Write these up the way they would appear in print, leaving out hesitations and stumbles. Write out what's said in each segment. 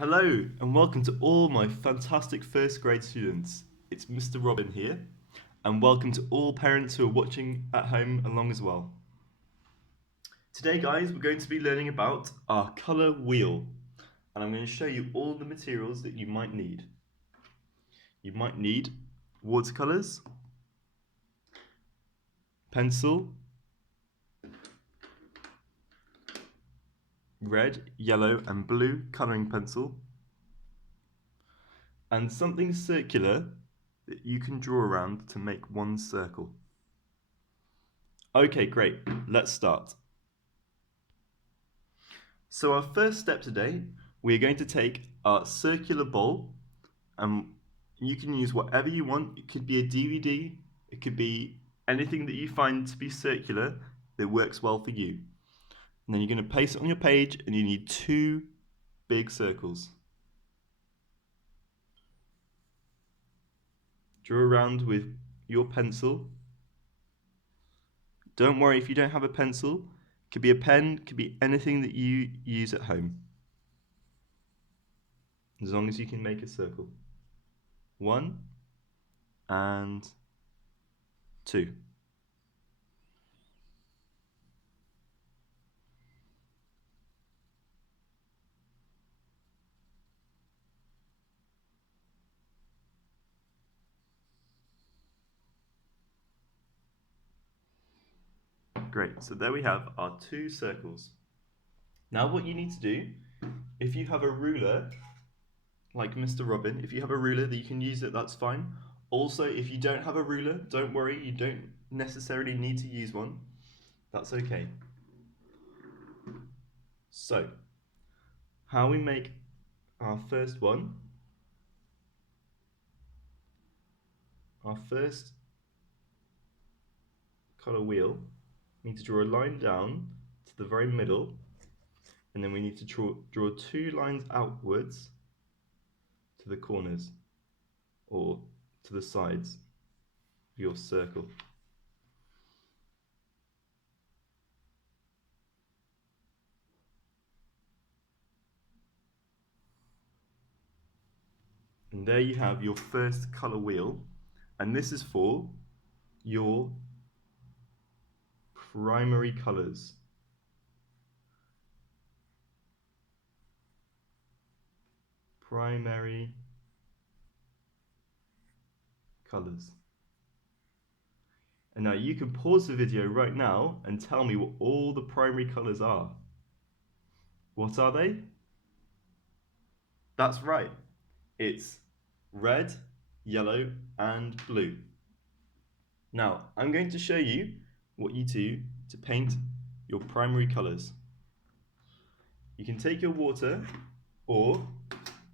Hello and welcome to all my fantastic first grade students. It's Mr. Robin here, and welcome to all parents who are watching at home along as well. Today, guys, we're going to be learning about our colour wheel, and I'm going to show you all the materials that you might need. You might need watercolours, pencil, red, yellow, and blue colouring pencil, and something circular that you can draw around to make one circle. Okay, great. Let's start. So our first step today, we're going to take our circular bowl, and you can use whatever you want. It could be a DVD, it could be anything that you find to be circular that works well for you. And then you're going to place it on your page, and you need two big circles. Draw around with your pencil. Don't worry if you don't have a pencil. It could be a pen, it could be anything that you use at home. As long as you can make a circle. 1 and 2. Great, so there we have our two circles. Now what you need to do, if you have a ruler, like Mr. Robin, if you have a ruler that you can use it, that's fine. Also, if you don't have a ruler, don't worry, you don't necessarily need to use one. That's okay. So, how we make our first one, our first colour wheel, we need to draw a line down to the very middle, and then we need to draw two lines outwards to the corners or to the sides of your circle. And there you have your first colour wheel, and this is for your primary colours. Primary colours. And now you can pause the video right now and tell me what all the primary colours are. What are they? That's right. It's red, yellow, and blue. Now, I'm going to show you what you do to paint your primary colours. You can take your water, or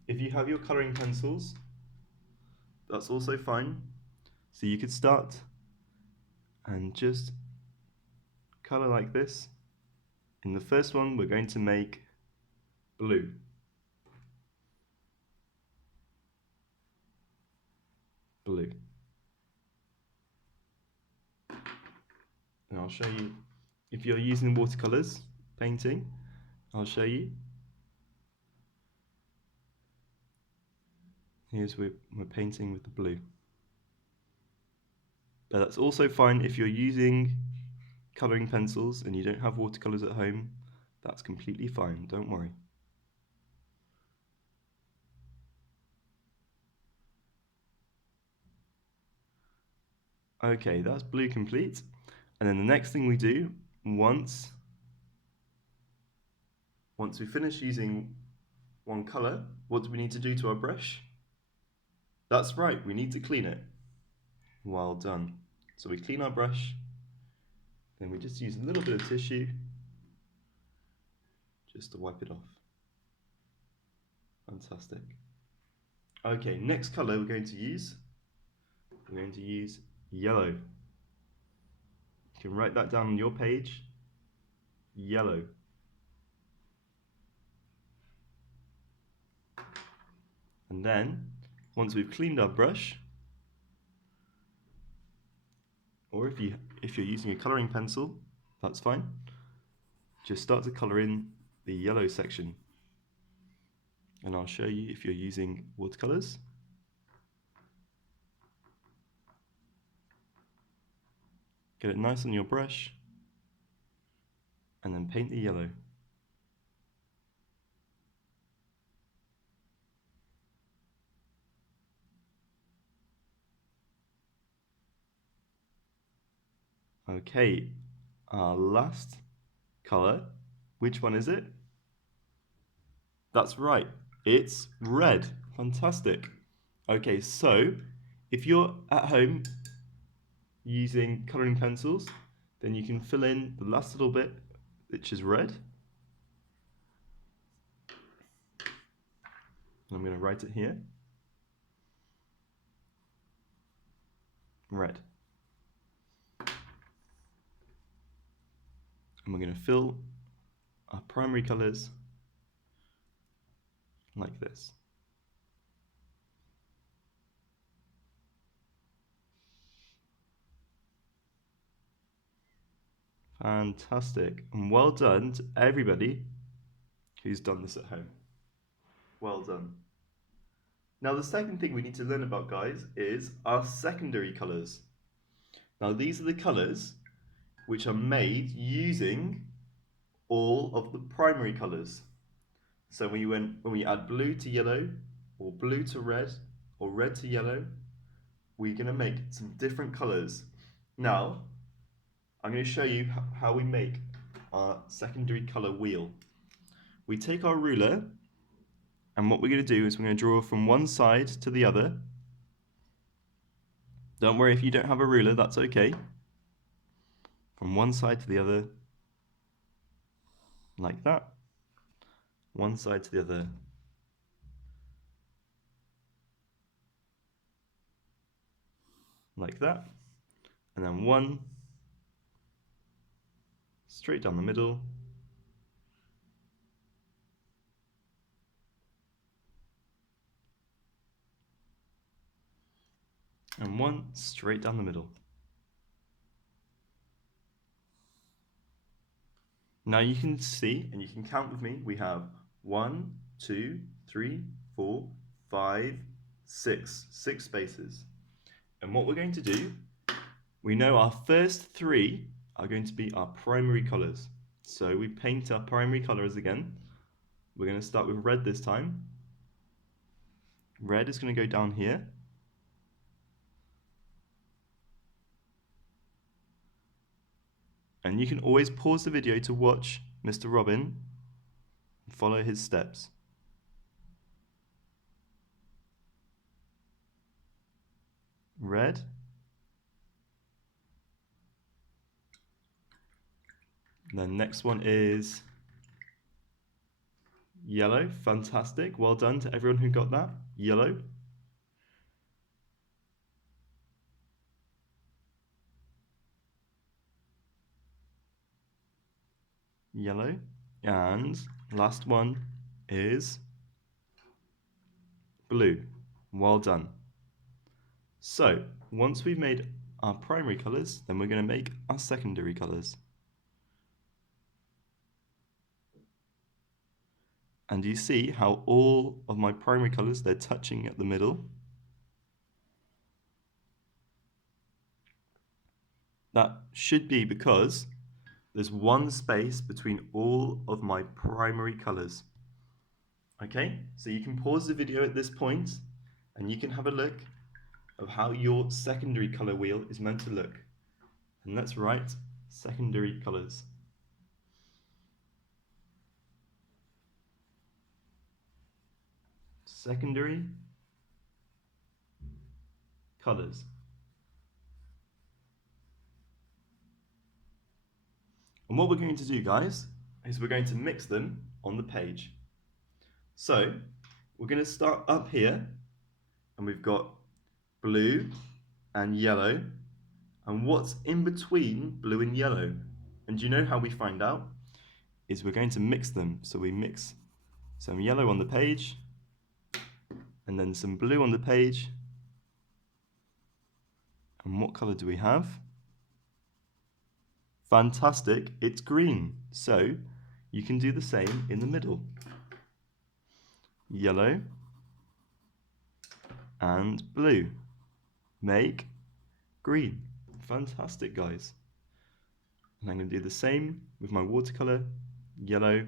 if you have your colouring pencils, that's also fine. So you could start and just colour like this. In the first one, we're going to make blue. Blue. And I'll show you, if you're using watercolours, painting, I'll show you. Here's we're painting with the blue. But that's also fine if you're using colouring pencils and you don't have watercolours at home. That's completely fine, don't worry. Okay, that's blue complete. And then the next thing we do, once we finish using one colour, what do we need to do to our brush? That's right, we need to clean it. Well done. So we clean our brush, then we just use a little bit of tissue just to wipe it off. Fantastic. Okay, next colour we're going to use yellow. You can write that down on your page, yellow. And then, once we've cleaned our brush, or if you're using a colouring pencil, that's fine. Just start to colour in the yellow section And I'll show you if you're using watercolors. Get it nice on your brush, and then paint the yellow. Okay, our last color, which one is it? That's right, it's red. Fantastic. Okay, so if you're at home using coloring pencils, then you can fill in the last little bit, which is red. I'm going to write it here. Red. And we're going to fill our primary colors like this. Fantastic. And well done to everybody who's done this at home. Well done. Now the second thing we need to learn about, guys, is our secondary colors. Now these are the colors which are made using all of the primary colors. So when we add blue to yellow, or blue to red, or red to yellow, we're going to make some different colors. Now, I'm going to show you how we make our secondary color wheel. We take our ruler, and what we're going to do is we're going to draw from one side to the other. Don't worry if you don't have a ruler, that's okay. From one side to the other, like that. One side to the other, like that. And then one straight down the middle. And one straight down the middle. Now you can see, and you can count with me, we have 1, 2, 3, 4, 5, 6. 6 spaces. And what we're going to do, we know our first 3 are going to be our primary colors. So we paint our primary colors again. We're going to start with red this time. Red is going to go down here. And you can always pause the video to watch Mr. Robin and follow his steps. Red. And then next one is yellow. Fantastic. Well done to everyone who got that. Yellow. Yellow. And last one is blue. Well done. So once we've made our primary colors, then we're going to make our secondary colors. And you see how all of my primary colors, they're touching at the middle. That should be because there's one space between all of my primary colors. Okay, so you can pause the video at this point and you can have a look of how your secondary color wheel is meant to look. And let's write secondary colors. Secondary colors. And what we're going to do, guys, is we're going to mix them on the page. So we're going to start up here, and we've got blue and yellow, and what's in between blue and yellow? And do you know how we find out? Is we're going to mix them. So we mix some yellow on the page, and then some blue on the page. And what color do we have? Fantastic, it's green. So you can do the same in the middle. yellow, and blue make green. Fantastic, guys. And I'm going to do the same with my watercolor, yellow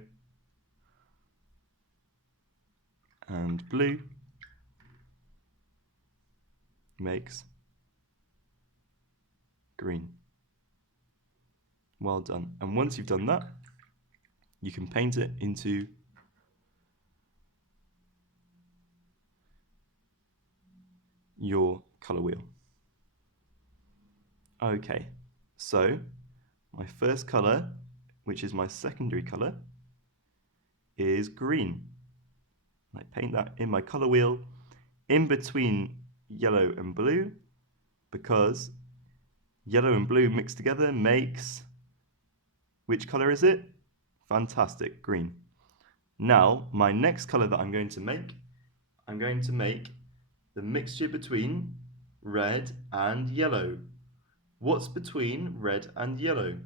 and blue makes green. Well done. And once you've done that, you can paint it into your color wheel. Okay, so my first color, which is my secondary color, is green. I paint that in my color wheel in between yellow and blue, because yellow and blue mixed together makes, which color is it? Fantastic, green. Now, my next color that I'm going to make the mixture between red and yellow. What's between red and yellow?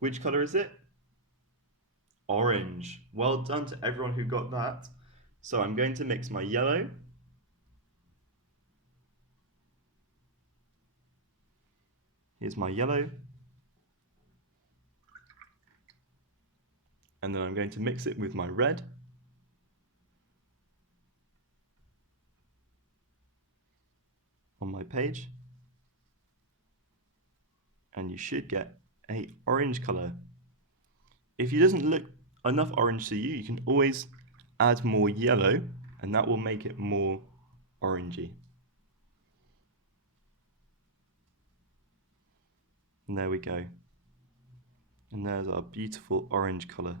Which color is it? Orange. Well done to everyone who got that. So I'm going to mix my yellow Here's my yellow. And then I'm going to mix it with my red. On my page. And you should get an orange color. If it doesn't look enough orange to you, you can always add more yellow, and that will make it more orangey. And there we go. And there's our beautiful orange color.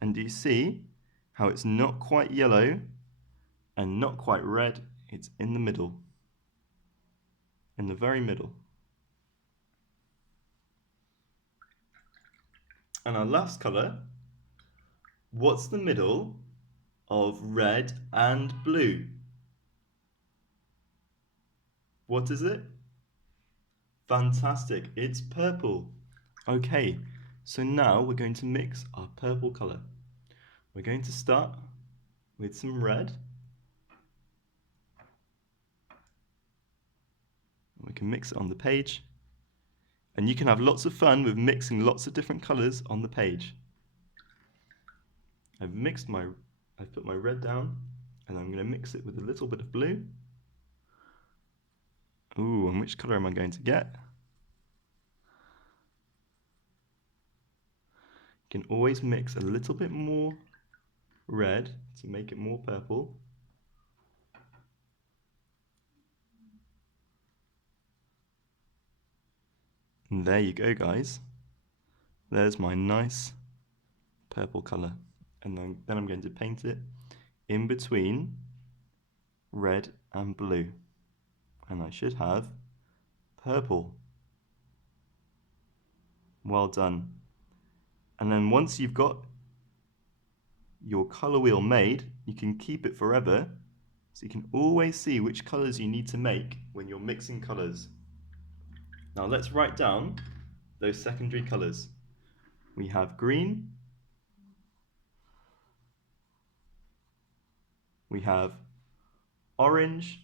And do you see how it's not quite yellow and not quite red? It's in the middle. In the very middle. And our last color, what's the middle of red and blue? What is it? Fantastic, it's purple. Okay, so now we're going to mix our purple color. We're going to start with some red. We can mix it on the page. And you can have lots of fun with mixing lots of different colors on the page. I've put my red down, and I'm going to mix it with a little bit of blue. Ooh, and which color am I going to get? You can always mix a little bit more red to make it more purple. And there you go, guys. There's my nice purple color. And then I'm going to paint it in between red and blue. And I should have purple. Well done. And then once you've got your color wheel made, you can keep it forever, so you can always see which colors you need to make when you're mixing colors. Now let's write down those secondary colors. We have green, we have orange,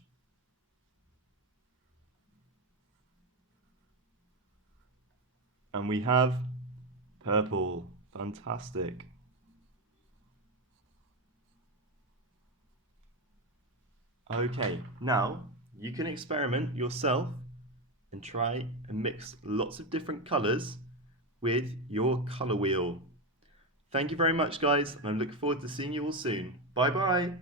and we have purple. Fantastic. Okay, now you can experiment yourself and try and mix lots of different colors with your color wheel. Thank you very much, guys, and I look forward to seeing you all soon. Bye bye.